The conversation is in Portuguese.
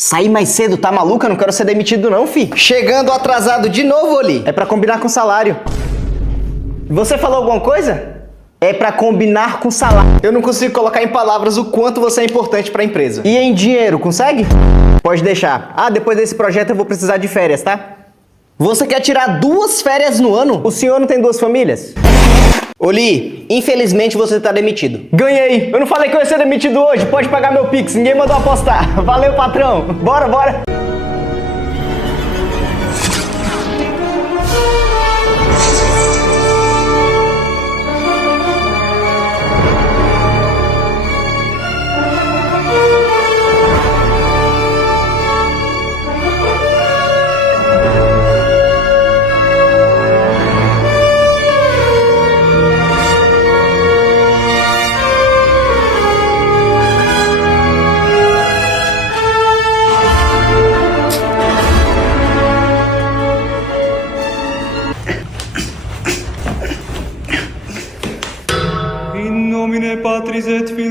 Sair mais cedo, tá maluca? Não quero ser demitido não, fi. Chegando atrasado de novo, Oli. É pra combinar com salário. Você falou alguma coisa? É pra combinar com salário. Eu não consigo colocar em palavras o quanto você é importante pra empresa. E em dinheiro, consegue? Pode deixar. Ah, depois desse projeto eu vou precisar de férias, tá? Você quer tirar 2 férias no ano? O senhor não tem 2 famílias? Oli, infelizmente você tá demitido. Ganhei! Eu não falei que eu ia ser demitido hoje. Pode pagar meu Pix, ninguém mandou apostar. Valeu, patrão. Bora, bora. In nomine Patris et Filii